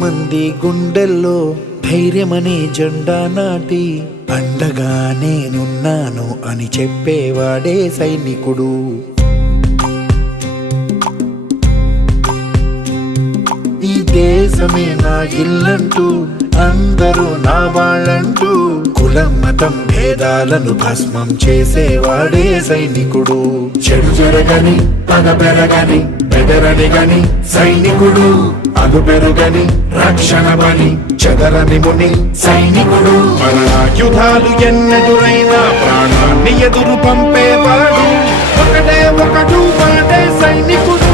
మంది గుండెల్లో ధైర్యమనే జెండా నాటి అండగా నేనున్నాను అని చెప్పేవాడే సైనికుడు. ఈ దేశమే నా ఇల్లంటూ అందరూ నా వాళ్ళంటూ కులం మతం భేదాలను భస్మం చేసేవాడే సైనికుడు. చెడు జరగని పగ పెరగని బెదరని గని సైనికుడు, అదు పెరుగని రక్షణ బలి చెదరని ముని సైనికుడు. మన యుధాలు ఎన్నెదురైనా ప్రాణాన్ని ఎదురు పంపేవాడు ఒకటే ఒకడు వాడే సైనికుడు.